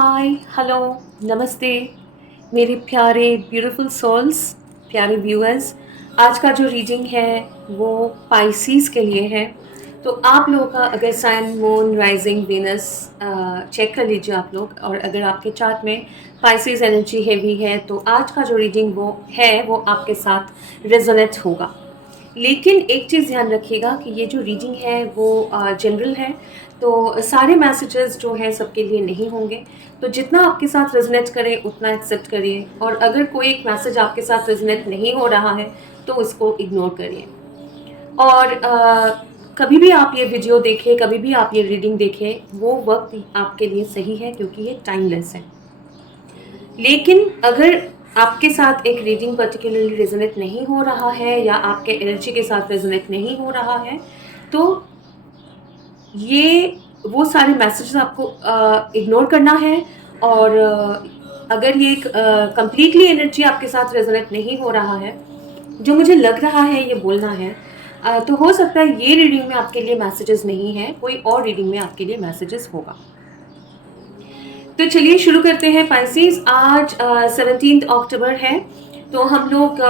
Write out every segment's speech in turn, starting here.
हाय, hello, नमस्ते, मेरे प्यारे ब्यूटीफुल सोल्स, प्यारे व्यूअर्स। आज का जो रीडिंग है वो पाइसीस के लिए है। तो आप लोगों का अगर सन, मून, राइजिंग, वीनस चेक कर लीजिए आप लोग, और अगर आपके चार्ट में पाइसीस एनर्जी हैवी है तो आज का जो रीडिंग वो आपके साथ रेजोनेट होगा। लेकिन एक चीज़ ध्यान रखिएगा कि ये जो रीडिंग है वो जनरल है, तो सारे मैसेजेस जो हैं सबके लिए नहीं होंगे। तो जितना आपके साथ रेजोनेट करे उतना एक्सेप्ट करिए, और अगर कोई एक मैसेज आपके साथ रेजोनेट नहीं हो रहा है तो उसको इग्नोर करिए। और कभी भी आप ये वीडियो देखें, कभी भी आप ये रीडिंग देखें, वो वक्त आपके लिए सही है क्योंकि ये टाइमलेस है। लेकिन अगर आपके साथ एक रीडिंग पर्टिकुलरली रेजोनेट नहीं हो रहा है या आपके एनर्जी के साथ रेजोनेट नहीं हो रहा है, तो ये वो सारे मैसेजेस आपको इग्नोर करना है। और अगर ये कंप्लीटली एनर्जी आपके साथ रेजोनेट नहीं हो रहा है, जो मुझे लग रहा है ये बोलना है, तो हो सकता है ये रीडिंग में आपके लिए मैसेजेस नहीं है, कोई और रीडिंग में आपके लिए मैसेजेस होगा। तो चलिए शुरू करते हैं पाइसेस। आज 17 अक्टूबर है, तो हम लोग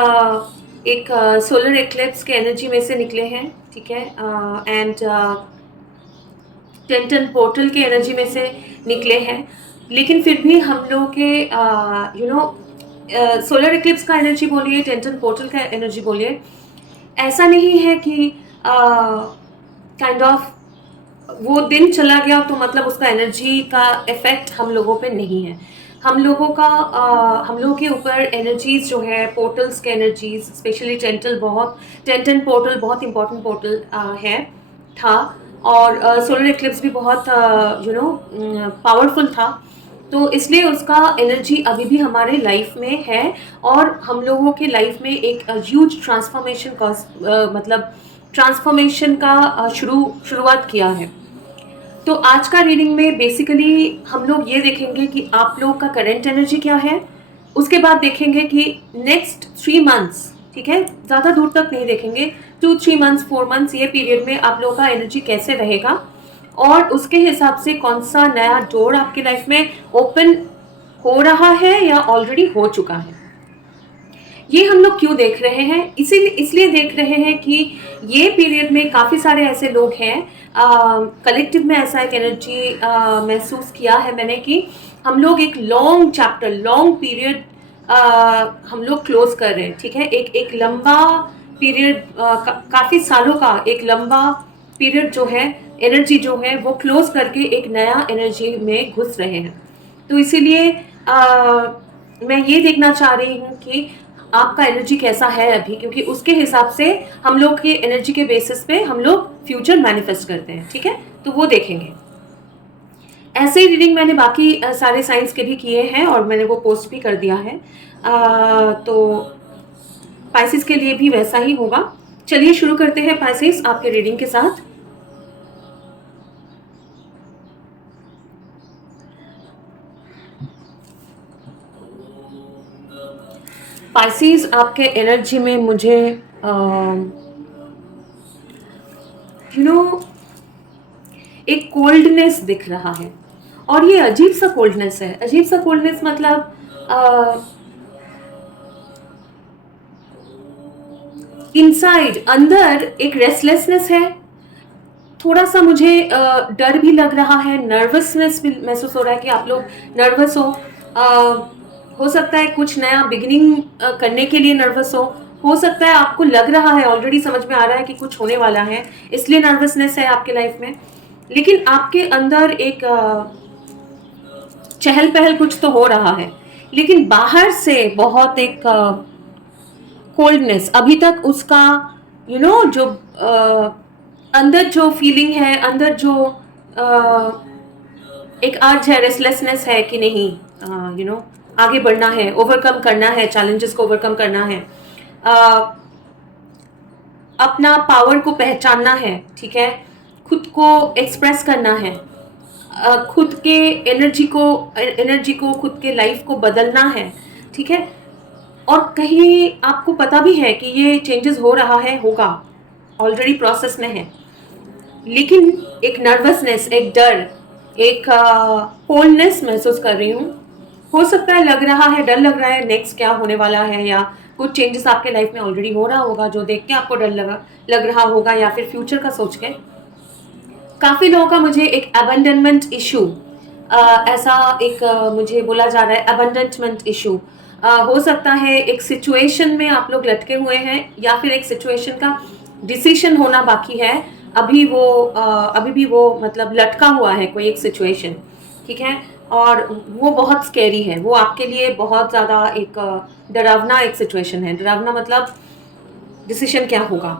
एक सोलर एक्लिप्स के एनर्जी में से निकले हैं, ठीक है। एंड टेंटन पोर्टल के एनर्जी में से निकले हैं, लेकिन फिर भी हम लोग के सोलर एक्लिप्स का एनर्जी बोलिए, टेंटन पोर्टल का एनर्जी बोलिए, ऐसा नहीं है कि काइंड ऑफ वो दिन चला गया तो मतलब उसका एनर्जी का इफेक्ट हम लोगों पे नहीं है। हम लोगों का हम लोगों के ऊपर एनर्जीज जो है, पोर्टल्स के एनर्जीज, स्पेशली टेंटन पोर्टल बहुत इंपॉर्टेंट पोर्टल है था। और सोलर एक्लिप्स भी बहुत पावरफुल था, तो इसलिए उसका एनर्जी अभी भी हमारे लाइफ में है। और हम लोगों के लाइफ में एक ह्यूज ट्रांसफॉर्मेशन का मतलब ट्रांसफॉर्मेशन का शुरुआत किया है। तो आज का रीडिंग में बेसिकली हम लोग ये देखेंगे कि आप लोग का करंट एनर्जी क्या है। उसके बाद देखेंगे कि नेक्स्ट 3 मंथ्स, ठीक है, ज़्यादा दूर तक नहीं देखेंगे, 2-3 मंथ्स 4 मंथ्स ये पीरियड में आप लोगों का एनर्जी कैसे रहेगा, और उसके हिसाब से कौन सा नया डोर आपकी लाइफ में ओपन हो रहा है या ऑलरेडी हो चुका है। ये हम लोग क्यों देख रहे हैं, इसलिए देख रहे हैं कि ये पीरियड में काफ़ी सारे ऐसे लोग हैं, कलेक्टिव में ऐसा एक एनर्जी महसूस किया है मैंने कि हम लोग एक लॉन्ग चैप्टर, लॉन्ग पीरियड हम लोग क्लोज कर रहे हैं, ठीक है। एक लंबा पीरियड, काफ़ी सालों का एक लंबा पीरियड जो है, एनर्जी जो है वो क्लोज करके एक नया एनर्जी में घुस रहे हैं। तो इसीलिए मैं ये देखना चाह रही हूँ कि आपका एनर्जी कैसा है अभी, क्योंकि उसके हिसाब से हम लोग के एनर्जी के बेसिस पे हम लोग फ्यूचर मैनिफेस्ट करते हैं, ठीक है। तो वो देखेंगे। ऐसे ही रीडिंग मैंने बाकी सारे साइंस के भी किए हैं और मैंने वो पोस्ट भी कर दिया है। तो पाइसेस के लिए भी वैसा ही होगा। चलिए शुरू करते हैं पाइसेस आपके रीडिंग के साथ। पाइसेस आपके एनर्जी में मुझे एक कोल्डनेस दिख रहा है, और ये अजीब सा कोल्डनेस है। अजीब सा कोल्डनेस मतलब इनसाइड, अंदर एक रेस्टलेसनेस है। थोड़ा सा मुझे डर भी लग रहा है, नर्वसनेस भी महसूस हो रहा है कि आप लोग नर्वस हो सकता है कुछ नया बिगिनिंग करने के लिए नर्वस हो सकता है आपको लग रहा है, ऑलरेडी समझ में आ रहा है कि कुछ होने वाला है, इसलिए नर्वसनेस है आपके लाइफ में। लेकिन आपके अंदर एक चहल पहल कुछ तो हो रहा है, लेकिन बाहर से बहुत एक कोल्डनेस अभी तक उसका जो अंदर जो फीलिंग है, अंदर जो एक अर्ज है, रेस्टलेसनेस है कि नहीं, आगे बढ़ना है, ओवरकम करना है, चैलेंजेस को ओवरकम करना है, अपना पावर को पहचानना है, ठीक है, खुद को एक्सप्रेस करना है, खुद के एनर्जी को खुद के लाइफ को बदलना है, ठीक है। और कहीं आपको पता भी है कि ये चेंजेस हो रहा है, होगा, ऑलरेडी प्रोसेस में है, लेकिन एक नर्वसनेस, एक डर, एक कोल्डनेस महसूस कर रही हूँ। हो सकता है लग रहा है, डर लग रहा है नेक्स्ट क्या होने वाला है, या कुछ चेंजेस आपके लाइफ में ऑलरेडी हो रहा होगा जो देख के आपको डर लग रहा होगा, या फिर फ्यूचर का सोच के। काफ़ी लोगों का मुझे एक अबंडनमेंट इशू, ऐसा एक मुझे बोला जा रहा है अबंडनमेंट इशू। हो सकता है एक सिचुएशन में आप लोग लटके हुए हैं, या फिर एक सिचुएशन का डिसीजन होना बाकी है। अभी भी वो मतलब लटका हुआ है कोई एक सिचुएशन, ठीक है। और वो बहुत स्कैरी है, वो आपके लिए बहुत ज़्यादा एक डरावना एक सिचुएशन है। डरावना मतलब डिसीजन क्या होगा,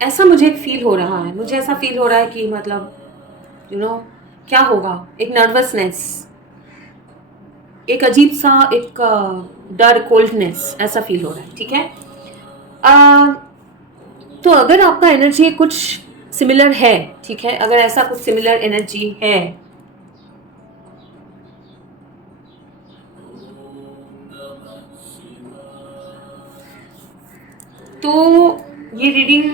ऐसा मुझे फील हो रहा है। मुझे ऐसा फील हो रहा है कि मतलब क्या होगा, एक नर्वसनेस, एक अजीब सा एक डर, कोल्डनेस, ऐसा फील हो रहा है, ठीक है। अ, तो अगर आपका एनर्जी कुछ सिमिलर है, ठीक है, अगर ऐसा कुछ सिमिलर एनर्जी है, तो ये रीडिंग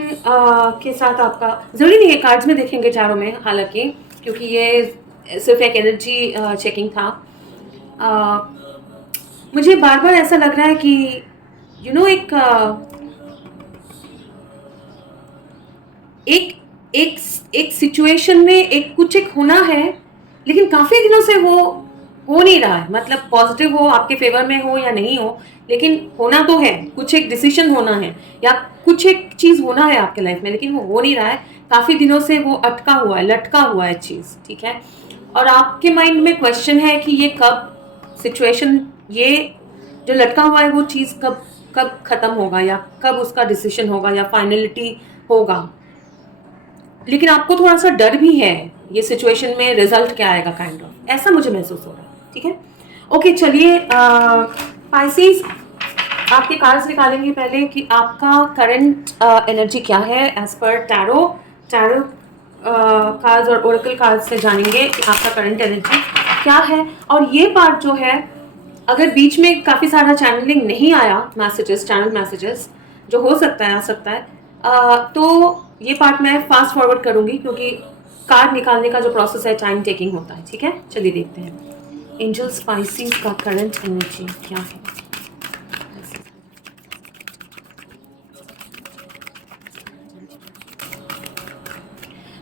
के साथ आपका ज़रूरी नहीं है कार्ड्स में देखेंगे चारों में, हालांकि क्योंकि ये सिर्फ एक एनर्जी चेकिंग था। मुझे बार बार ऐसा लग रहा है कि एक एक एक एक सिचुएशन में एक होना है, लेकिन काफ़ी दिनों से वो हो नहीं रहा है। मतलब पॉजिटिव हो, आपके फेवर में हो या नहीं हो, लेकिन होना तो है, कुछ एक डिसीजन होना है, या कुछ एक चीज़ होना है आपके लाइफ में, लेकिन वो हो नहीं रहा है। काफ़ी दिनों से वो अटका हुआ है, लटका हुआ है चीज़, ठीक है। और आपके माइंड में क्वेश्चन है कि ये कब सिचुएशन, ये जो लटका हुआ है वो चीज़ कब कब ख़त्म होगा, या कब उसका डिसीजन होगा, या फाइनलिटी होगा। लेकिन आपको थोड़ा सा डर भी है ये सिचुएशन में रिजल्ट क्या आएगा, काइंड ऑफ ऐसा मुझे महसूस हो रहा है, ठीक है। ओके, चलिए पाइसेस, आपके कार्ड्स निकालेंगे पहले कि आपका करंट एनर्जी क्या है as per tarot. Tarot cards और ओरेकल कार्ड्स से जानेंगे कि आपका करंट एनर्जी क्या है। और ये पार्ट जो है, अगर बीच में काफ़ी सारा चैनलिंग नहीं आया, मैसेजेस, चैनल मैसेजेस, जो हो सकता है, आ सकता है, तो ये पार्ट मैं फास्ट फॉरवर्ड करूंगी, क्योंकि कार्ड निकालने का जो प्रोसेस है टाइम टेकिंग होता है, ठीक है। चलिए देखते हैं एंजल स्पाइसीज का करंट एनर्जी क्या है।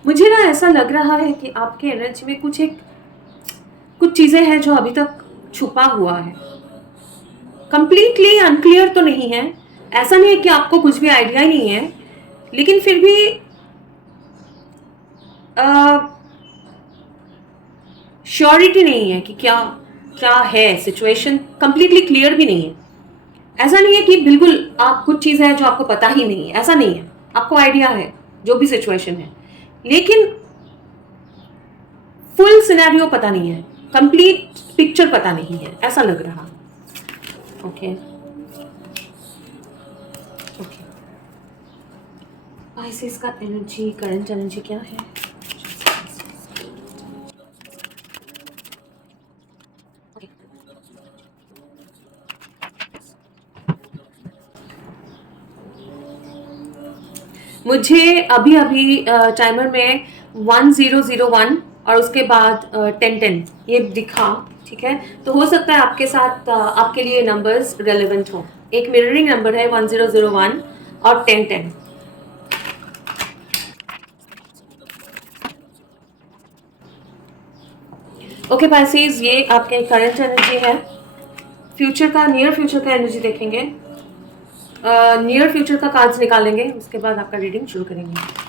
मुझे ना ऐसा लग रहा है कि आपके एनर्जी में कुछ चीज़ें हैं जो अभी तक छुपा हुआ है। कंप्लीटली अनक्लियर तो नहीं है, ऐसा नहीं है कि आपको कुछ भी आइडिया ही नहीं है, लेकिन फिर भी श्योरिटी नहीं है कि क्या क्या है। सिचुएशन कंप्लीटली क्लियर भी नहीं है। ऐसा नहीं है कि बिल्कुल आप कुछ चीज़ है जो आपको पता ही नहीं है, ऐसा नहीं है। आपको आइडिया है जो भी सिचुएशन है, लेकिन फुल सिनेरियो पता नहीं है, कंप्लीट पिक्चर पता नहीं है, ऐसा लग रहा। ओके ओके, पाइसेस का एनर्जी, करंट एनर्जी क्या है। मुझे अभी अभी टाइमर में 1001 और उसके बाद 1010 ये दिखा, ठीक है। तो हो सकता है आपके साथ आपके लिए नंबर्स रेलेवेंट हो। एक मिररिंग नंबर है 1001 और 1010। ओके पाइसेस, ये आपके करंट एनर्जी है। फ्यूचर का, नियर फ्यूचर का एनर्जी देखेंगे। नियर फ्यूचर का कार्ड्स निकालेंगे, उसके बाद आपका रीडिंग शुरू करेंगे।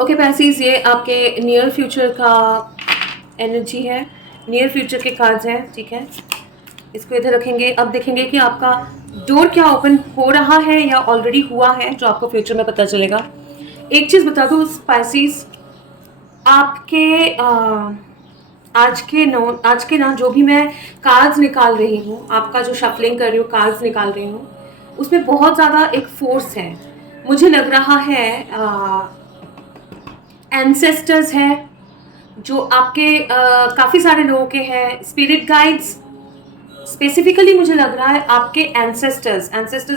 ओके पैसीज, ये आपके नियर फ्यूचर का एनर्जी है, नियर फ्यूचर के कार्ड्स हैं, ठीक है। इसको इधर रखेंगे। अब देखेंगे कि आपका डोर क्या ओपन हो रहा है या ऑलरेडी हुआ है, जो आपको फ्यूचर में पता चलेगा। एक चीज़ बता दूँ स्पाइसीज, आपके आज के ना जो भी मैं कार्ड्स निकाल रही हूँ, आपका जो शफलिंग कर रही हूँ, कार्ड्स निकाल रही हूँ, उसमें बहुत ज़्यादा एक फोर्स है। मुझे लग रहा है एंसेस्टर्स है जो आपके काफ़ी सारे लोगों के हैं, स्पिरिट गाइड्स। स्पेसिफिकली मुझे लग रहा है आपके एंसेस्टर्स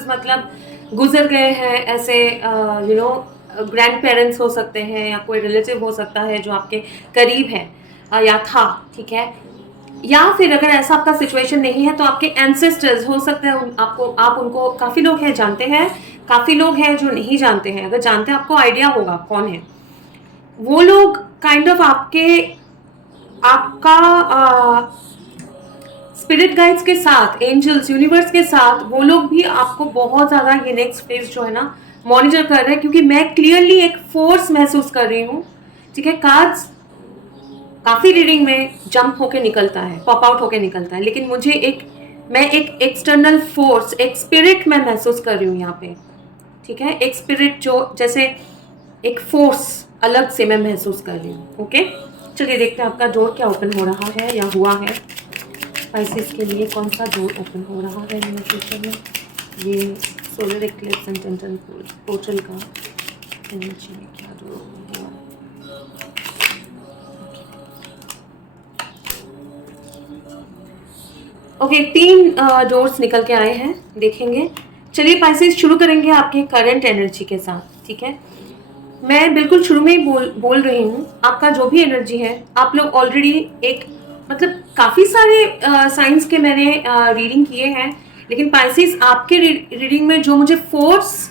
मतलब गुजर गए हैं ऐसे, ग्रैंड पेरेंट्स हो सकते हैं या कोई रिलेटिव हो सकता है जो आपके करीब है, या था, ठीक है। या फिर अगर ऐसा आपका सिचुएशन नहीं है तो आपके एंसेस्टर्स हो सकते हैं, आप उनको, काफ़ी लोग हैं जानते हैं, काफ़ी लोग हैं जो नहीं जानते हैं। अगर जानते हैं आपको आइडिया होगा कौन है वो लोग। काइंड ऑफ आपका स्पिरिट गाइड्स के साथ, एंजल्स, यूनिवर्स के साथ, वो लोग भी आपको बहुत ज़्यादा ये नेक्स्ट फेज जो है ना मॉनिटर कर रहे हैं, क्योंकि मैं क्लियरली एक फोर्स महसूस कर रही हूँ, ठीक है। कार्ड्स काफ़ी रीडिंग में जंप होके निकलता है, पॉप आउट होके निकलता है, लेकिन मैं एक एक्सटर्नल फोर्स, एक स्पिरिट मैं महसूस कर रही हूँ यहाँ पे, ठीक है। एक स्पिरिट जो जैसे एक फोर्स अलग से मैं महसूस कर रही हूँ। ओके, चलिए देखते हैं आपका डोर क्या ओपन हो रहा है या हुआ है। स्पाइसेस के लिए कौन सा डोर ओपन हो रहा है इन फ्यूचर में? ये सोलर एक्लिप्स एंड टेंटन पोर्टल का एनर्जी में क्या डोर ओपन हुआ है? ओके, 3 डोर्स निकल के आए हैं, देखेंगे। चलिए पाइसेस, शुरू करेंगे आपके करंट एनर्जी के साथ, ठीक है। मैं बिल्कुल शुरू में ही बोल रही हूँ, आपका जो भी एनर्जी है, आप लोग ऑलरेडी एक, मतलब काफ़ी सारे साइंस के मैंने रीडिंग किए हैं, लेकिन पाइसेस आपके रीडिंग में जो मुझे फोर्स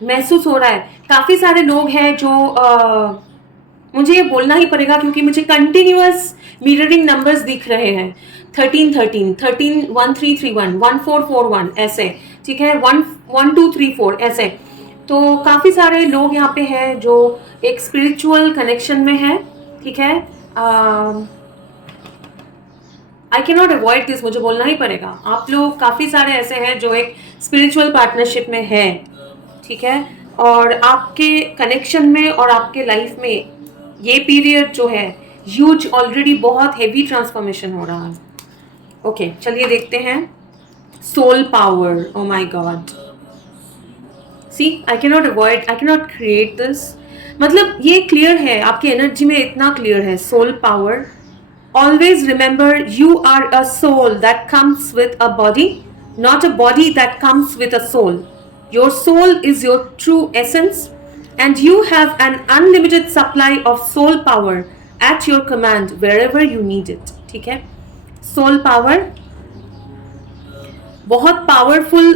महसूस हो रहा है, काफ़ी सारे लोग हैं जो मुझे ये बोलना ही पड़ेगा क्योंकि मुझे कंटिन्यूअस मिररिंग नंबर्स दिख रहे हैं, 13 13 13 1331 1441 ऐसे, ठीक है, 1234 ऐसे। तो काफ़ी सारे लोग यहाँ पे हैं जो एक स्पिरिचुअल कनेक्शन में है, ठीक है। आई कैन नॉट अवॉइड दिस, मुझे बोलना ही पड़ेगा। आप लोग काफ़ी सारे ऐसे हैं जो एक स्पिरिचुअल पार्टनरशिप में है, ठीक है। और आपके कनेक्शन में और आपके लाइफ में ये पीरियड जो है ह्यूज, ऑलरेडी बहुत हेवी ट्रांसफॉर्मेशन हो रहा है। ओके, चलिए देखते हैं। Soul power, oh my God, see I can not avoid, I can not create this. मतलब ये क्लियर है, आपकी एनर्जी में इतना क्लियर है। Soul power, always remember you are a soul that comes with a body, not a body that comes with a soul. Your soul is your true essence and you have an unlimited supply of soul power at your command wherever you need it, ठीक है। Soul power बहुत powerful,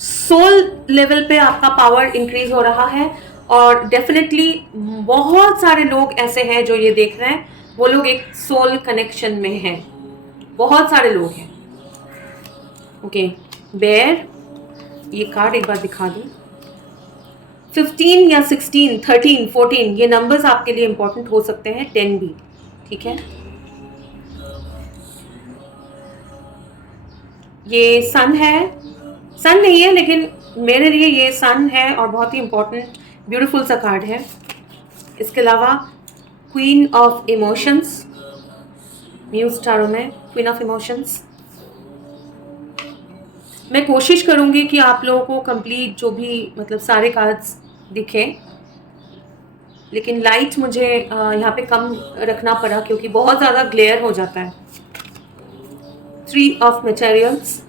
soul level पे आपका power increase हो रहा है। और definitely बहुत सारे लोग ऐसे हैं जो ये देख रहे हैं, वो लोग एक सोल कनेक्शन में हैं, बहुत सारे लोग हैं। ओके, बेयर, ये कार्ड एक बार दिखा दूं। 15 या 16, 13, 14 ये नंबर्स आपके लिए इंपॉर्टेंट हो सकते हैं, 10 भी, ठीक है। ये सन है, सन नहीं है लेकिन मेरे लिए ये सन है और बहुत ही इंपॉर्टेंट ब्यूटीफुल सा कार्ड है। इसके अलावा queen of emotions, muse tarot में क्वीन ऑफ इमोशंस। मैं कोशिश करूंगी कि आप लोगों को कंप्लीट जो भी, मतलब सारे कार्ड्स दिखे, लेकिन लाइट मुझे यहाँ पे कम रखना पड़ा क्योंकि बहुत ज़्यादा ग्लेयर हो जाता है। 3 of materials,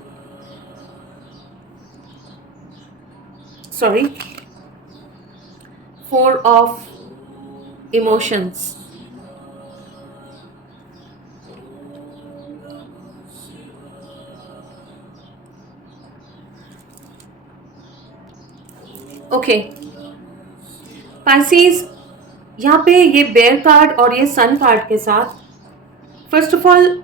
sorry, 4 of emotions, okay. Pisces, यहाँ पे ये बेयर कार्ड और ये सन कार्ड के साथ, फर्स्ट ऑफ ऑल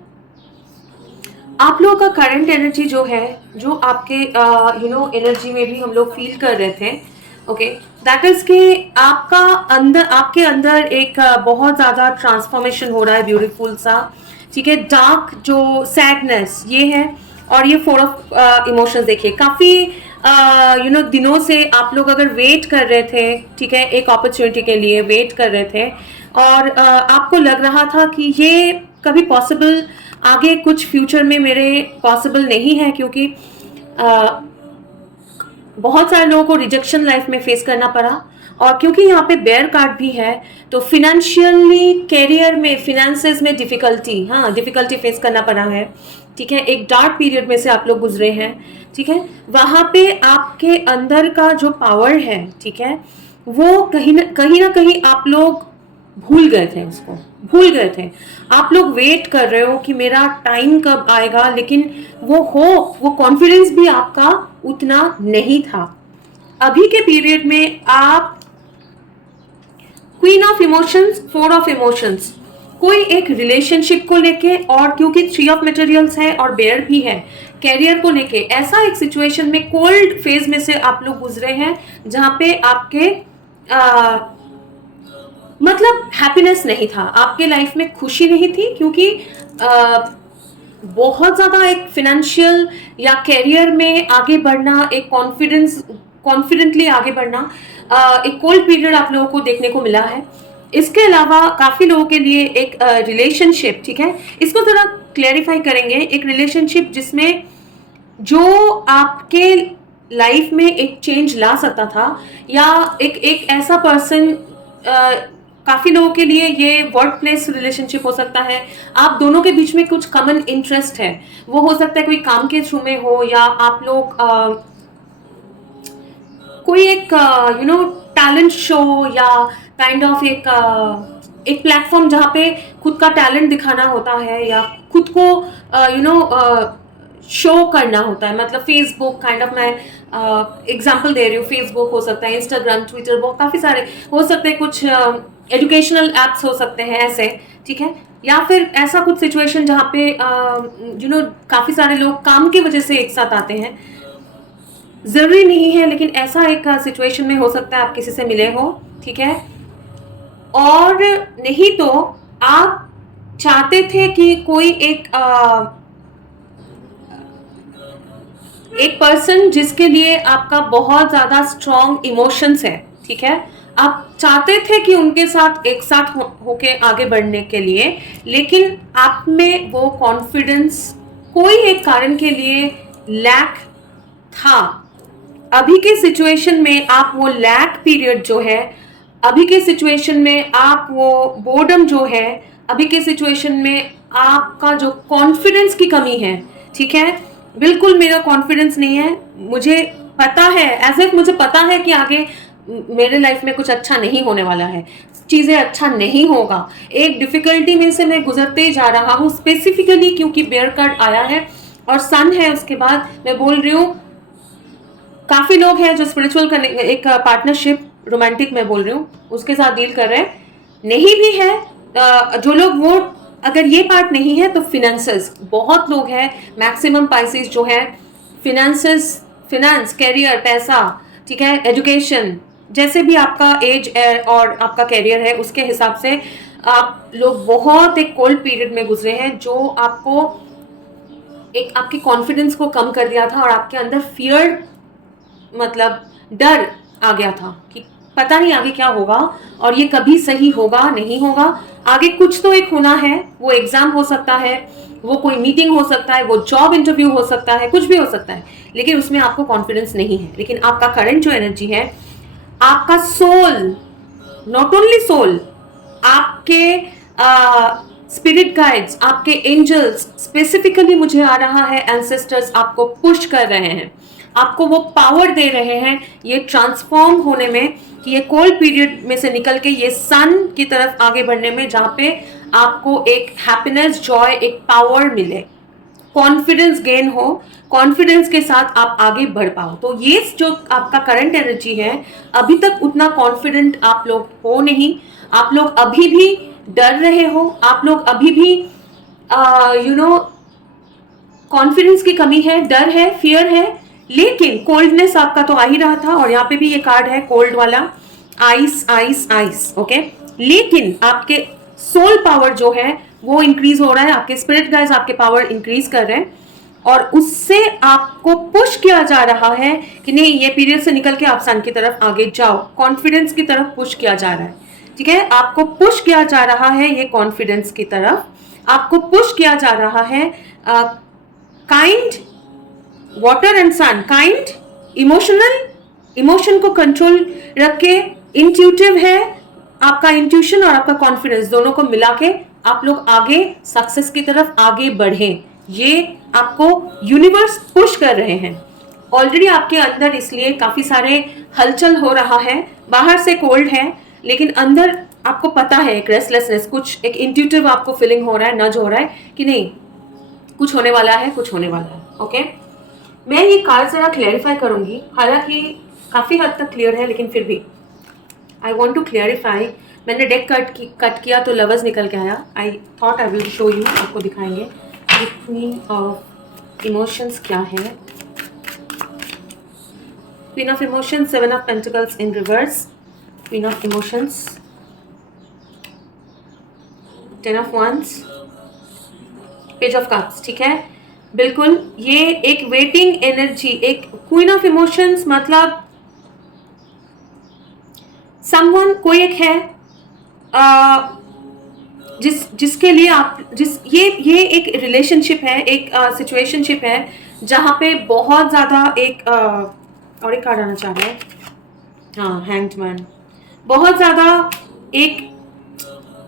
आप लोगों का करंट एनर्जी जो है, जो आपके एनर्जी में भी हम लोग फील कर रहे थे, ओके, दैट इज कि आपके अंदर एक बहुत ज़्यादा ट्रांसफॉर्मेशन हो रहा है, ब्यूटीफुल सा, ठीक है। डार्क जो सैडनेस ये है, और ये 4 ऑफ इमोशंस देखिए, काफ़ी दिनों से आप लोग अगर वेट कर रहे थे, ठीक है, एक अपॉर्चुनिटी के लिए वेट कर रहे थे, और आपको लग रहा था कि ये कभी पॉसिबल, आगे कुछ फ्यूचर में मेरे पॉसिबल नहीं है, क्योंकि अ, बहुत सारे लोगों को रिजेक्शन लाइफ में फेस करना पड़ा, और क्योंकि यहाँ पे बेयर कार्ड भी है, तो फिनेंशियली कैरियर में, फिनेंसेस में डिफिकल्टी, हाँ, डिफिकल्टी फेस करना पड़ा है, ठीक है। एक डार्क पीरियड में से आप लोग गुजरे हैं, ठीक है। वहाँ पे आपके अंदर का जो पावर है, ठीक है, वो कहीं ना कहीं आप लोग भूल गए थे, उसको भूल गए थे। आप लोग वेट कर रहे हो कि मेरा टाइम कब आएगा, लेकिन वो कॉन्फिडेंस भी आपका उतना नहीं था। अभी के पीरियड में आप queen of emotions, four of emotions, कोई एक रिलेशनशिप को लेके, और क्योंकि थ्री ऑफ मटेरियल्स है और बेयर भी है, कैरियर को लेके ऐसा एक सिचुएशन में कोल्ड फेज में से आप लोग गुजरे हैं, जहां पे आपके मतलब हैप्पीनेस नहीं था, आपके लाइफ में खुशी नहीं थी, क्योंकि बहुत ज्यादा एक फिनेंशियल या कैरियर में आगे बढ़ना, एक कॉन्फिडेंटली आगे बढ़ना, एक कोल्ड पीरियड आप लोगों को देखने को मिला है। इसके अलावा काफी लोगों के लिए एक रिलेशनशिप, ठीक है, इसको थोड़ा क्लैरिफाई करेंगे। एक रिलेशनशिप जिसमें जो आपके लाइफ में एक चेंज ला सकता था, या एक ऐसा पर्सन, काफी लोगों के लिए ये वर्क प्लेस रिलेशनशिप हो सकता है, आप दोनों के बीच में कुछ कॉमन इंटरेस्ट है, वो हो सकता है कोई काम के थ्रू में हो, या आप लोग कोई एक टैलेंट शो, या काइंड ऑफ एक प्लेटफॉर्म जहाँ पे खुद का टैलेंट दिखाना होता है, या खुद को शो करना होता है, मतलब फेसबुक काइंड ऑफ, मैं एग्जांपल दे रही हूँ, फेसबुक हो सकता है, इंस्टाग्राम, ट्विटर, बहुत काफ़ी सारे हो सकते हैं, कुछ एजुकेशनल एप्स हो सकते हैं ऐसे, ठीक है। या फिर ऐसा कुछ सिचुएशन जहाँ पे काफ़ी सारे लोग काम की वजह से एक साथ आते हैं, ज़रूरी नहीं है, लेकिन ऐसा एक सिचुएशन में हो सकता है आप किसी से मिले हो, ठीक है। और नहीं तो आप चाहते थे कि कोई एक पर्सन जिसके लिए आपका बहुत ज्यादा स्ट्रॉन्ग इमोशंस है, ठीक है, आप चाहते थे कि उनके साथ एक साथ होके आगे बढ़ने के लिए, लेकिन आप में वो कॉन्फिडेंस कोई एक कारण के लिए लैक था। अभी के सिचुएशन में आप वो लैक पीरियड जो है, अभी के सिचुएशन में आप वो बोर्डम जो है, अभी के सिचुएशन में आपका जो कॉन्फिडेंस की कमी है, ठीक है, बिल्कुल मेरा कॉन्फिडेंस नहीं है, मुझे पता है, एज इफ मुझे पता है कि आगे मेरे लाइफ में कुछ अच्छा नहीं होने वाला है, चीजें अच्छा नहीं होगा, एक डिफिकल्टी में से मैं गुजरते जा रहा हूँ, स्पेसिफिकली क्योंकि बेयर कार्ड आया है और सन है, उसके बाद मैं बोल रही हूँ काफी लोग हैं जो स्पिरिचुअल एक पार्टनरशिप, रोमांटिक मैं बोल रही हूँ, उसके साथ डील कर रहे हैं, नहीं भी है जो लोग, वो अगर ये पार्ट नहीं है तो फिनेंसेस, बहुत लोग हैं, मैक्सिमम पाइसेस जो है, फिनेंस, कैरियर, पैसा, ठीक है, एजुकेशन, जैसे भी आपका एज और आपका कैरियर है उसके हिसाब से आप लोग बहुत एक कोल्ड पीरियड में गुजरे हैं, जो आपको एक आपके कॉन्फिडेंस को कम कर दिया था, और आपके अंदर फियर, मतलब डर आ गया था कि पता नहीं आगे क्या होगा, और ये कभी सही होगा नहीं होगा, आगे कुछ तो एक होना है, वो एग्जाम हो सकता है, वो कोई मीटिंग हो सकता है, वो जॉब इंटरव्यू हो सकता है, कुछ भी हो सकता है, लेकिन उसमें आपको कॉन्फिडेंस नहीं है। लेकिन आपका करंट जो एनर्जी है, आपका सोल, नॉट ओनली सोल, आपके स्पिरिट गाइड्स, आपके एंजल्स, स्पेसिफिकली मुझे आ रहा है एंसेस्टर्स आपको पुश कर रहे हैं, आपको वो पावर दे रहे हैं ये ट्रांसफॉर्म होने में, कि ये कोल्ड पीरियड में से निकल के ये सन की तरफ आगे बढ़ने में, जहाँ पे आपको एक हैप्पीनेस, जॉय, एक पावर मिले, कॉन्फिडेंस गेन हो, कॉन्फिडेंस के साथ आप आगे बढ़ पाओ। तो ये जो आपका करंट एनर्जी है, अभी तक उतना कॉन्फिडेंट आप लोग हो नहीं, आप लोग अभी भी डर रहे हो, आप लोग अभी भी कॉन्फिडेंस की कमी है, डर है, फियर है, लेकिन कोल्डनेस आपका तो आ ही रहा था, और यहाँ पे भी ये कार्ड है कोल्ड वाला, आइस आइस आइस, ओके। लेकिन आपके सोल पावर जो है वो इंक्रीज हो रहा है, आपके स्पिरिट गाइड्स आपके पावर इंक्रीज कर रहे हैं, और उससे आपको पुश किया जा रहा है कि नहीं, ये पीरियड से निकल के आप सन की तरफ आगे जाओ, कॉन्फिडेंस की तरफ पुश किया जा रहा है। ठीक है, आपको पुश किया जा रहा है ये कॉन्फिडेंस की तरफ, आपको पुश किया जा रहा है kind, water and sun, kind, emotional, emotion को कंट्रोल रख के, इंट्यूटिव है, आपका इंट्यूशन और आपका कॉन्फिडेंस दोनों को मिला के आप लोग आगे सक्सेस की तरफ आगे बढ़ें, ये आपको यूनिवर्स पुश कर रहे हैं। ऑलरेडी आपके अंदर इसलिए काफी सारे हलचल हो रहा है, बाहर से कोल्ड है लेकिन अंदर आपको पता है एक रेस्टलेसनेस, कुछ एक इंट्यूटिव आपको फीलिंग हो रहा है, नज हो रहा है कि नहीं कुछ होने वाला है, कुछ होने वाला है। ओके, मैं ये कार्ड जरा क्लेरिफाई करूंगी, हालांकि काफी हद तक क्लियर है लेकिन फिर भी आई वॉन्ट टू क्लियरिफाई। मैंने डेक कट किया तो लवर्स निकल के आया। I thought I will show you, आपको दिखाएंगे क्वीन ऑफ इमोशंस क्या है। Queen of emotions, 7 of pentacles in reverse, queen of emotions, 10 of wands, page of cups. ठीक है, बिल्कुल ये एक वेटिंग एनर्जी, एक क्वीन ऑफ इमोशंस मतलब समवन, कोई एक है जिसके लिए आप ये एक रिलेशनशिप है, एक सिचुएशनशिप है जहाँ पे बहुत ज़्यादा एक और एक कार्ड आना चाह रहा है, हाँ हैंग्ड मैन, बहुत ज़्यादा एक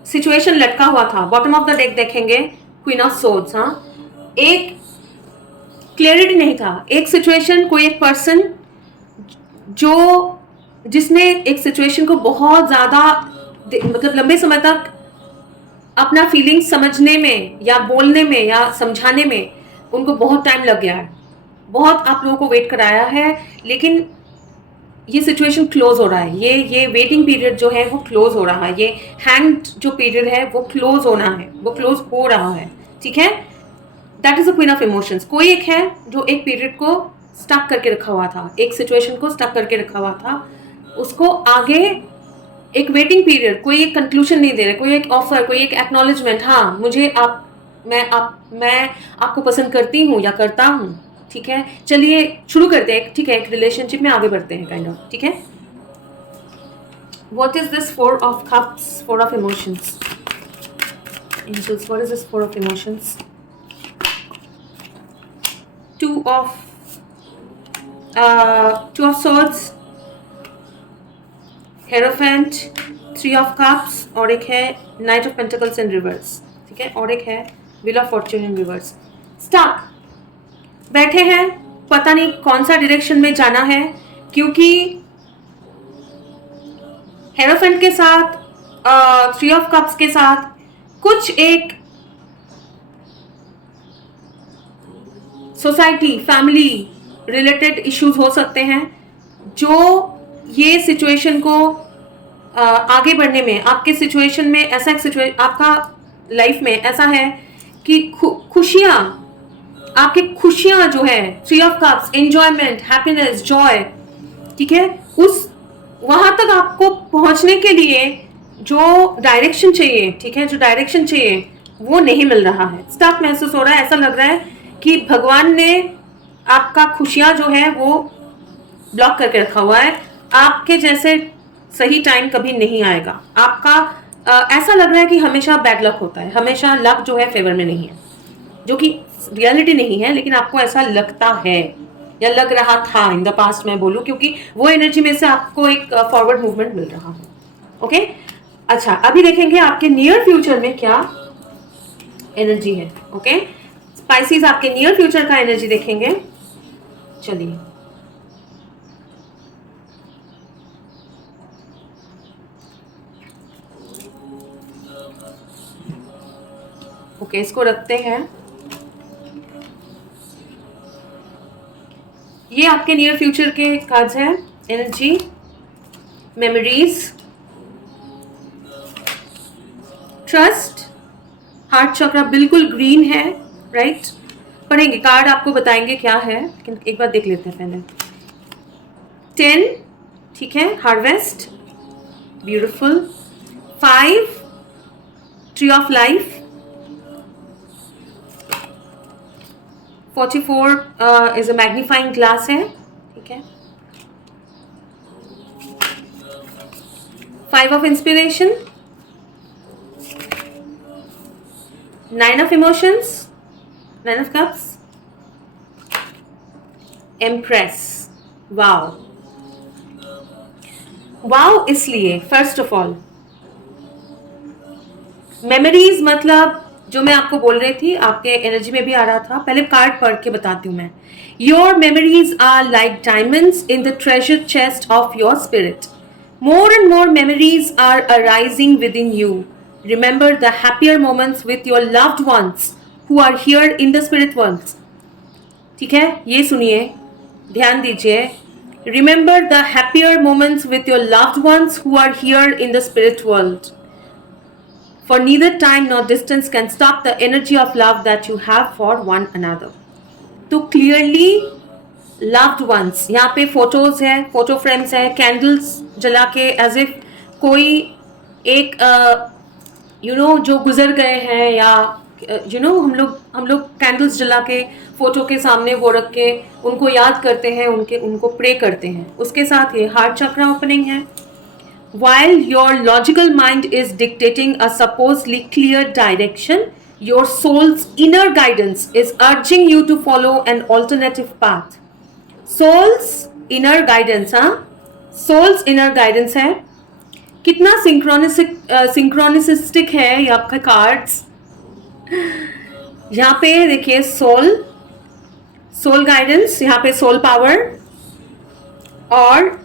सिचुएशन लटका हुआ था। बॉटम ऑफ द डेक देखेंगे क्वीन ऑफ सोर्ड्स, हाँ एक क्लियरिटी नहीं था, एक सिचुएशन, कोई एक पर्सन जिसने एक सिचुएशन को बहुत ज़्यादा मतलब लंबे समय तक अपना फीलिंग्स समझने में या बोलने में या समझाने में उनको बहुत टाइम लग गया है, बहुत आप लोगों को वेट कराया है, लेकिन ये सिचुएशन क्लोज हो रहा है, ये वेटिंग पीरियड जो है वो क्लोज हो रहा है, ये हैंग्ड जो पीरियड है वो क्लोज होना है, वो क्लोज हो रहा है। ठीक है, that is a queen of emotions. कोई एक है जो एक पीरियड को स्टक करके रखा हुआ था, एक सिचुएशन को स्टक करके रखा हुआ था, उसको आगे एक वेटिंग पीरियड, कोई एक कंक्लूजन नहीं दे रहे, कोई एक ऑफर, कोई एक एक्नॉलेजमेंट, हाँ मुझे मैं आपको पसंद करती हूँ या करता हूँ। ठीक है, चलिए शुरू करते हैं, ठीक है, एक रिलेशनशिप में आगे बढ़ते हैं काइंड ऑफ। ठीक है, what is this 4 of cups, 4 of emotions, angels, what is this 4 of emotions, 2 of swords, hierophant, 3 of cups और एक है knight of pentacles in reverse. ठीक है, और एक है wheel of fortune in reverse. Stuck बैठे हैं, पता नहीं कौन सा डायरेक्शन में जाना है, क्योंकि हेरोफेंट के साथ 3 ऑफ कप्स के साथ कुछ एक सोसाइटी, फैमिली रिलेटेड इश्यूज हो सकते हैं जो ये सिचुएशन को आगे बढ़ने में, आपके सिचुएशन में ऐसा एक आपका लाइफ में ऐसा है कि खुशियाँ, आपकी खुशियाँ जो है, 3 of cups, enjoyment, happiness, Joy, ठीक है, उस वहाँ तक आपको पहुँचने के लिए जो डायरेक्शन चाहिए, ठीक है, जो डायरेक्शन चाहिए वो नहीं मिल रहा है। स्टक महसूस हो रहा है, ऐसा लग रहा है कि भगवान ने आपका खुशियाँ जो है वो ब्लॉक करके रखा हुआ है, आपके जैसे सही टाइम कभी नहीं आएगा। आपका ऐसा लग रहा है कि हमेशा बैड लक होता है, हमेशा लक जो है फेवर में नहीं है, जो कि रियलिटी नहीं है, लेकिन आपको ऐसा लगता है या लग रहा था इन द पास्ट, मैं बोलूँ, क्योंकि वो एनर्जी में से आपको एक फॉरवर्ड मूवमेंट मिल रहा है। ओके, अच्छा, अभी देखेंगे आपके नियर फ्यूचर में क्या एनर्जी है। ओके, स्पाइसीज, आपके नियर फ्यूचर का एनर्जी देखेंगे। चलिए, ओके, इसको रखते हैं। ये आपके नियर फ्यूचर के कार्ड्स हैं, एनर्जी, मेमोरीज, ट्रस्ट, हार्ट चक्रा बिल्कुल ग्रीन है, राइट। पढ़ेंगे, कार्ड आपको बताएंगे क्या है, लेकिन एक बार देख लेते हैं पहले। 10, ठीक है, harvest, beautiful. 5, tree of life. 44 is a magnifying glass है, ठीक है। 5 of inspiration, 9 of emotions, 9 of cups, Empress. Wow, wow इसलिए फर्स्ट ऑफ ऑल मेमोरीज, मतलब जो मैं आपको बोल रही थी, आपके एनर्जी में भी आ रहा था। पहले कार्ड पढ़ के बताती हूँ मैं। Your memories are like diamonds in the treasure chest of your spirit. More and more memories are arising within you. Remember the happier moments with your loved ones who are here in the spirit world. ठीक है, ये सुनिए, ध्यान दीजिए। Remember the happier moments with your loved ones who are here in the spirit world. For neither time nor distance can stop the energy of love that you have for one another. तो clearly loved ones, यहाँ पे photos है, photo frames है, candles जला के as if कोई एक जो गुजर गए हैं, या हम लोग कैंडल्स जला के फोटो के सामने वो रख के उनको याद करते हैं, उनको प्रे करते हैं। उसके साथ ये हार्ट चक्रा ओपनिंग है। While your logical mind is dictating a supposedly clear direction, your soul's inner guidance is urging you to follow an alternative path. Soul's inner guidance, हाँ? Soul's inner guidance है। कितना सिंक्रोनिसिस्टिक है ये आपका कार्ड्स। यहाँ पे देखिए सोल गाइडेंस, यहाँ पे सोल पावर, और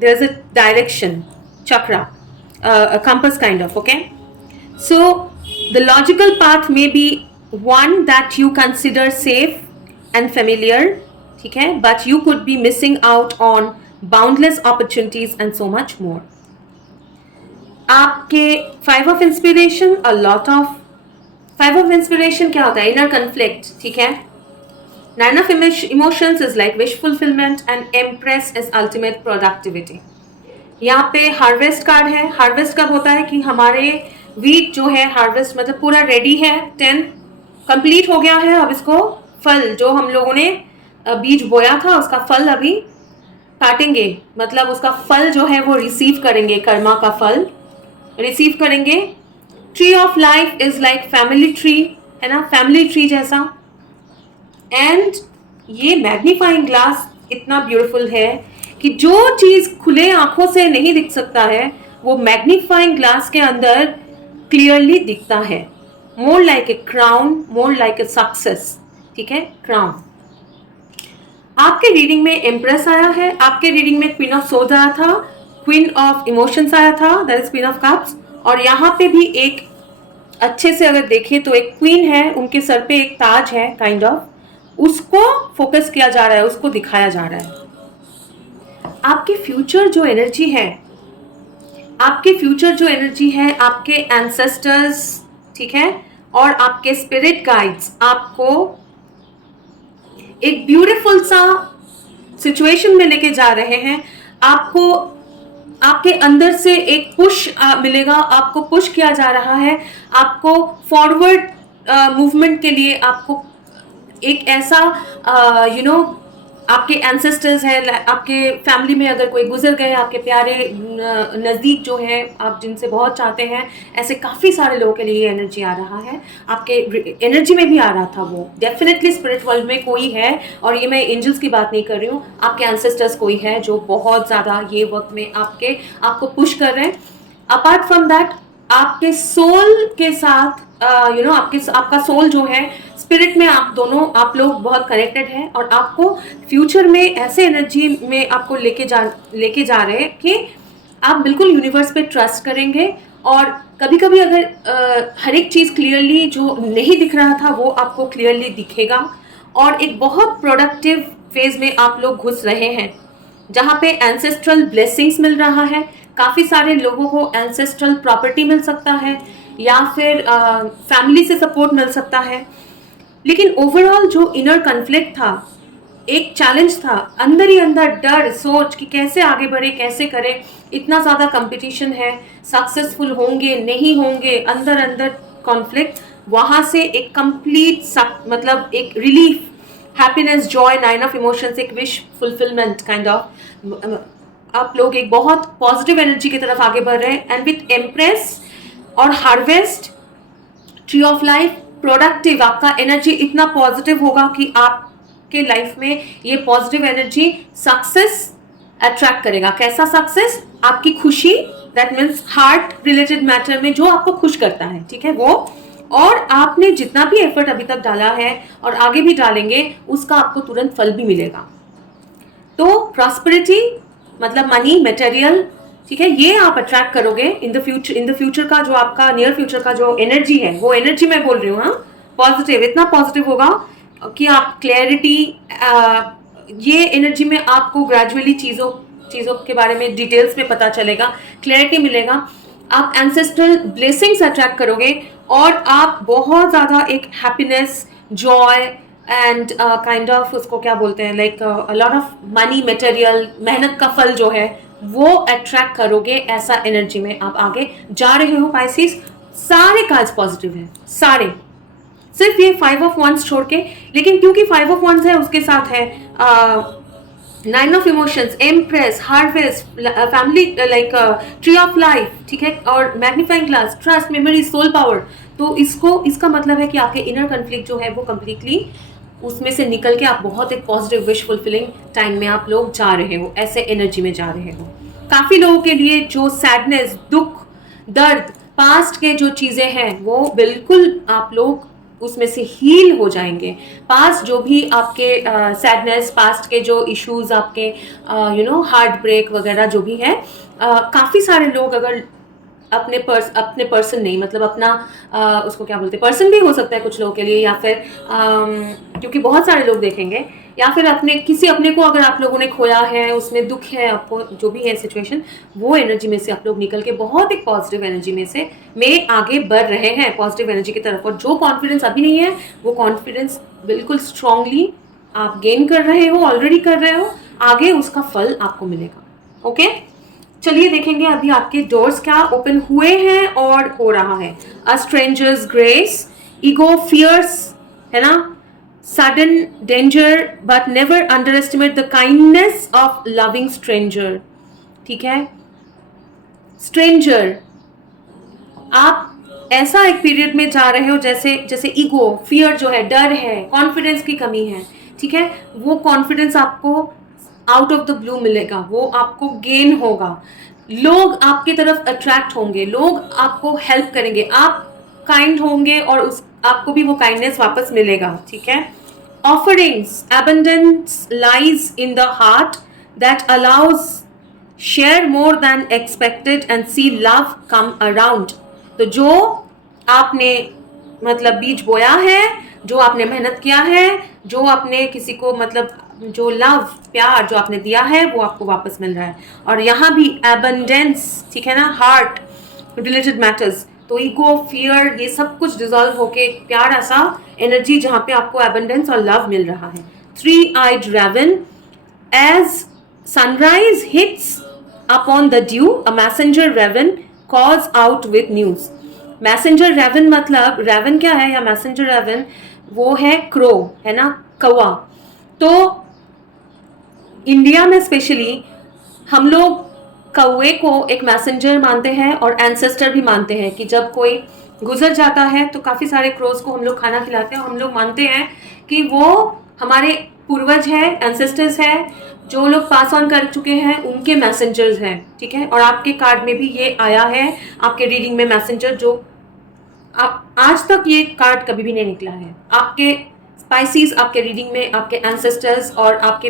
there's a direction chakra, a compass kind of, okay? So the logical path may be one that you consider safe and familiar, ठीक है, but you could be missing out on boundless opportunities and so much more. आपके 5 of inspiration, a lot of 5 of inspiration क्या होता है? Inner conflict, ठीक है। 9 of emotions is like wish fulfillment and Empress is ultimate productivity. यहाँ पे harvest card है। Harvest कब होता है कि हमारे वीट जो है, हार्वेस्ट मतलब पूरा रेडी है, 10 कंप्लीट हो गया है। अब इसको फल, जो हम लोगों ने बीज बोया था, उसका फल अभी काटेंगे, मतलब उसका फल जो है वो रिसीव करेंगे, कर्मा का फल रिसीव करेंगे। Tree of life is like family tree, है ना, फैमिली ट्री जैसा। एंड ये मैग्नीफाइंग ग्लास इतना ब्यूटीफुल है कि जो चीज खुले आंखों से नहीं दिख सकता है, वो मैग्नीफाइंग ग्लास के अंदर क्लियरली दिखता है। More like a crown, more like a success, ठीक है, क्राउन। आपके रीडिंग में एम्प्रेस आया है, आपके रीडिंग में क्वीन ऑफ सोल्स आया था, क्वीन ऑफ इमोशंस आया था, that is queen of cups, और यहाँ पे भी एक अच्छे से अगर देखें तो एक क्वीन है, उनके सर पे एक ताज है काइंड ऑफ, उसको फोकस किया जा रहा है, उसको दिखाया जा रहा है। आपके फ्यूचर जो एनर्जी है, आपके फ्यूचर जो एनर्जी है, आपके एंसेस्टर्स, ठीक है, और आपके स्पिरिट गाइड्स आपको एक ब्यूटीफुल सा सिचुएशन में लेके जा रहे हैं। आपको आपके अंदर से एक पुश मिलेगा, आपको पुश किया जा रहा है, आपको फॉरवर्ड मूवमेंट के लिए आपको एक ऐसा आपके एंसेस्टर्स हैं, आपके फैमिली में अगर कोई गुजर गए, आपके प्यारे नज़दीक जो है, आप जिनसे बहुत चाहते हैं, ऐसे काफ़ी सारे लोगों के लिए एनर्जी आ रहा है। आपके एनर्जी में भी आ रहा था वो, डेफिनेटली स्पिरिट वर्ल्ड में कोई है, और ये मैं एंजल्स की बात नहीं कर रही हूँ, आपके एंसेस्टर्स कोई है जो बहुत ज़्यादा ये वक्त में आपको पुश कर रहे हैं। अपार्ट फ्रॉम दैट, आपके सोल के साथ आपका सोल जो है, स्पिरिट में आप लोग बहुत कनेक्टेड हैं, और आपको फ्यूचर में ऐसे एनर्जी में आपको लेके जा रहे हैं कि आप बिल्कुल यूनिवर्स पे ट्रस्ट करेंगे। और कभी कभी अगर हर एक चीज़ क्लियरली जो नहीं दिख रहा था वो आपको क्लियरली दिखेगा, और एक बहुत प्रोडक्टिव फेज में आप लोग घुस रहे हैं, जहाँ पे एंसेस्ट्रल ब्लेसिंग्स मिल रहा है। काफ़ी सारे लोगों को एंसेस्ट्रल प्रॉपर्टी मिल सकता है, या फिर फैमिली से सपोर्ट मिल सकता है। लेकिन ओवरऑल जो इनर कन्फ्लिक्ट था, एक चैलेंज था, अंदर ही अंदर डर, सोच कि कैसे आगे बढ़े, कैसे करें, इतना ज़्यादा कंपटीशन है, सक्सेसफुल होंगे नहीं होंगे, अंदर अंदर कॉन्फ्लिक्ट, वहाँ से एक कंप्लीट मतलब एक relief, happiness, Joy, 9 of emotions, एक विश फुलफिलमेंट काइंड ऑफ, आप लोग एक बहुत पॉजिटिव एनर्जी की तरफ आगे बढ़ रहे हैं। एंड विथ एम्प्रेस और harvest, tree of life, productive, आपका एनर्जी इतना पॉजिटिव होगा कि आपके लाइफ में ये पॉजिटिव एनर्जी सक्सेस अट्रैक्ट करेगा। कैसा सक्सेस? आपकी खुशी, that means heart related matter में जो आपको खुश करता है, ठीक है, वो, और आपने जितना भी एफर्ट अभी तक डाला है और आगे भी डालेंगे उसका आपको तुरंत फल भी मिलेगा। तो प्रॉस्पेरिटी मतलब मनी, मटेरियल, ठीक है, ये आप अट्रैक्ट करोगे इन द फ्यूचर का जो आपका नियर फ्यूचर का जो एनर्जी है, वो एनर्जी मैं बोल रही हूँ, हाँ, पॉजिटिव, इतना पॉजिटिव होगा कि आप क्लैरिटी, ये एनर्जी में आपको ग्रेजुअली चीज़ों के बारे में डिटेल्स में पता चलेगा, क्लैरिटी मिलेगा, आप एंसेस्ट्रल ब्लेसिंग्स अट्रैक्ट करोगे और आप बहुत ज़्यादा एक happiness, Joy and kind of, उसको क्या बोलते हैं, like a lot of money, material, मेहनत का फल जो है वो अट्रैक्ट करोगे। ऐसा एनर्जी में आप आगे जा रहे हो पाइसिस। सारे कार्ड्स पॉजिटिव हैं, सारे, सिर्फ ये 5 ऑफ वंस छोड़ के। लेकिन क्योंकि 5 ऑफ वंस है उसके साथ है 9 of emotions, empress, harvest, family, like tree of life, ठीक है, और magnifying glass, trust, memory, soul power. तो इसका मतलब है कि आपके इनर कन्फ्लिक्ट जो है वो कम्प्लीटली उसमें से निकल के आप बहुत एक पॉजिटिव विश फुलफिलिंग टाइम में आप लोग जा रहे हो, ऐसे एनर्जी में जा रहे हो। काफ़ी लोगों के लिए जो सैडनेस, दुख, दर्द, पास्ट के जो चीज़ें हैं वो बिल्कुल आप लोग उसमें से हील हो जाएंगे। पास्ट जो भी आपके सैडनेस, पास्ट के जो इश्यूज, आपके हार्ट ब्रेक वगैरह जो भी है, काफ़ी सारे लोग अगर अपने पर्सन नहीं, मतलब अपना उसको क्या बोलते हैं, पर्सन भी हो सकता है कुछ लोगों के लिए, या फिर क्योंकि बहुत सारे लोग देखेंगे, या फिर अपने को अगर आप लोगों ने खोया है, उसमें दुख है आपको, जो भी है सिचुएशन, वो एनर्जी में से आप लोग निकल के बहुत एक पॉजिटिव एनर्जी में आगे बढ़ रहे हैं, पॉजिटिव एनर्जी की तरफ। और जो कॉन्फिडेंस अभी नहीं है वो कॉन्फिडेंस बिल्कुल स्ट्रांगली आप गेन कर रहे हो, ऑलरेडी कर रहे हो, आगे उसका फल आपको मिलेगा। ओके, चलिए देखेंगे अभी आपके डोर्स क्या ओपन हुए हैं और हो रहा है। अ स्ट्रेंजर्स ग्रेस, ईगो, फियर्स, है ना, sudden danger, but never under estimate the kindness of loving stranger, ठीक है। स्ट्रेंजर, आप ऐसा एक पीरियड में जा रहे हो जैसे ईगो, फियर जो है, डर है, कॉन्फिडेंस की कमी है, ठीक है, वो कॉन्फिडेंस आपको आउट ऑफ द ब्लू मिलेगा, वो आपको गेन होगा, लोग आपकी तरफ अट्रैक्ट होंगे, लोग आपको हेल्प करेंगे, आप काइंड होंगे और आपको भी वो काइंडनेस वापस मिलेगा, ठीक है। Offerings, abundance lies in the heart that allows share more than expected and see love come around. तो जो आपने मतलब बीज बोया है, जो आपने मेहनत किया है, जो आपने किसी को मतलब जो लव, प्यार जो आपने दिया है वो आपको वापस मिल रहा है। और यहाँ भी एबंडेंस, ठीक है ना, हार्ट रिलेटेड मैटर्स, तो ईगो, फियर, ये सब कुछ डिजॉल्व होके प्यारा सा एनर्जी जहाँ पे आपको एबंडेंस और लव मिल रहा है। 3-eyed raven, as sunrise hits upon the dew, a messenger raven calls out with news। Messenger raven मतलब, रेवन क्या है या मैसेंजर रेवन, वो है क्रो, है ना, कौवा। तो इंडिया में स्पेशली हम लोग कौवे को एक मैसेंजर मानते हैं और एंसेस्टर भी मानते हैं, कि जब कोई गुजर जाता है तो काफ़ी सारे क्रोज को हम लोग खाना खिलाते हैं, और हम लोग मानते हैं कि वो हमारे पूर्वज है, एंसेस्टर्स है, जो लोग पास ऑन कर चुके हैं उनके मैसेंजर्स हैं, ठीक है। और आपके कार्ड में भी ये आया है, आपके रीडिंग में मैसेंजर, जो आज तक ये कार्ड कभी भी नहीं निकला है। आपके स्पाइसीज, आपके रीडिंग में आपके एंसेस्टर्स और आपके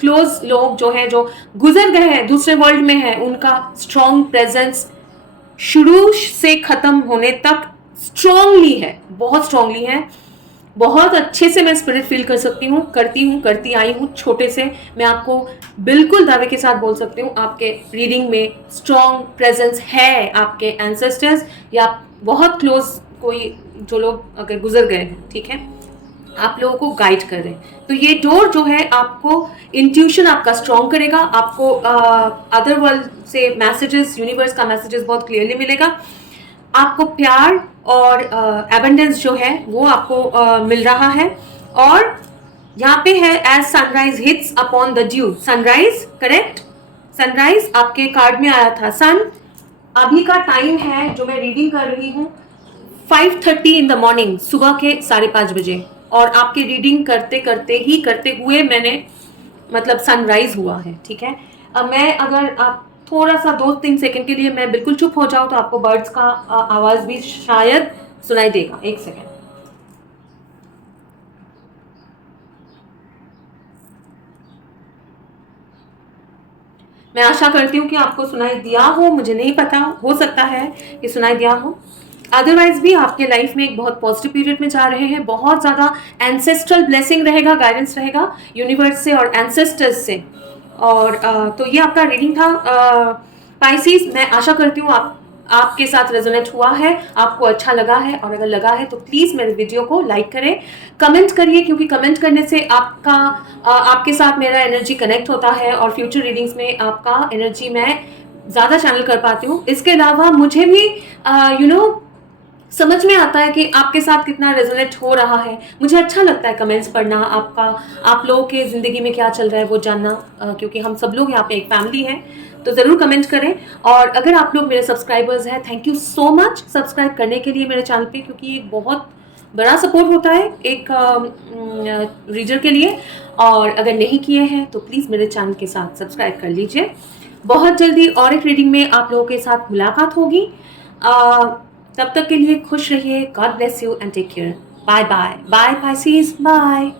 क्लोज लोग जो हैं, जो गुजर गए हैं, दूसरे वर्ल्ड में हैं, उनका स्ट्रॉन्ग प्रेजेंस शुरू से खत्म होने तक स्ट्रांगली है, बहुत स्ट्रांगली है। बहुत अच्छे से मैं स्पिरिट फील कर सकती हूँ, करती आई हूँ छोटे से। मैं आपको बिल्कुल दावे के साथ बोल सकती हूँ, आपके रीडिंग में स्ट्रॉन्ग प्रेजेंस है, आपके एंसेस्टर्स या बहुत क्लोज कोई जो लोग अगर गुजर गए हैं, ठीक है, आप लोगों को गाइड कर रहे हैं। तो ये डोर जो है आपको इंट्यूशन आपका स्ट्रॉन्ग करेगा, आपको अदर वर्ल्ड से मैसेजेस, यूनिवर्स का मैसेजेस बहुत क्लियरली मिलेगा, आपको प्यार और एबंडेंस जो है वो आपको मिल रहा है। और यहाँ पे है as sunrise hits upon the dew, sunrise correct, sunrise आपके कार्ड में आया था सन। अभी का टाइम है जो मैं रीडिंग कर रही हूँ 5:30 इन द मॉर्निंग, सुबह के 5:30 बजे। और आपकी रीडिंग करते हुए मैंने मतलब सनराइज हुआ है, ठीक है। अब मैं अगर आप थोड़ा सा 2-3 सेकंड के लिए मैं बिल्कुल चुप हो जाऊं तो आपको बर्ड्स का आवाज भी शायद सुनाई देगा। एक सेकंड। मैं आशा करती हूँ कि आपको सुनाई दिया हो, मुझे नहीं पता, हो सकता है कि सुनाई दिया हो। अदरवाइज भी आपके लाइफ में एक बहुत पॉजिटिव पीरियड में जा रहे हैं, बहुत ज़्यादा एंसेस्ट्रल ब्लेसिंग रहेगा, गाइडेंस रहेगा यूनिवर्स से और एंसेस्टर्स से। और तो ये आपका रीडिंग था पाइसिस। मैं आशा करती हूँ आपके साथ रेजोनेट हुआ है, आपको अच्छा लगा है, और अगर लगा है तो प्लीज़ मेरे वीडियो को लाइक करें, कमेंट करिए, क्योंकि कमेंट करने से आपके साथ मेरा एनर्जी कनेक्ट होता है और फ्यूचर रीडिंग्स में आपका एनर्जी मैं ज़्यादा चैनल कर पाती हूँ। इसके अलावा मुझे भी समझ में आता है कि आपके साथ कितना रेजोनेट हो रहा है। मुझे अच्छा लगता है कमेंट्स पढ़ना, आप लोगों के ज़िंदगी में क्या चल रहा है वो जानना, क्योंकि हम सब लोग यहाँ पे एक फैमिली है। तो ज़रूर कमेंट करें। और अगर आप लोग मेरे सब्सक्राइबर्स हैं, thank you so much subscribe करने के लिए मेरे चैनल पे, क्योंकि ये बहुत बड़ा सपोर्ट होता है एक रीडर के लिए। और अगर नहीं किए हैं तो प्लीज़ मेरे चैनल के साथ सब्सक्राइब कर लीजिए। बहुत जल्दी और एक रीडिंग में आप लोगों के साथ मुलाकात होगी। तब तक के लिए खुश रहिए। God bless you and take care. Bye bye bye Pisces, bye.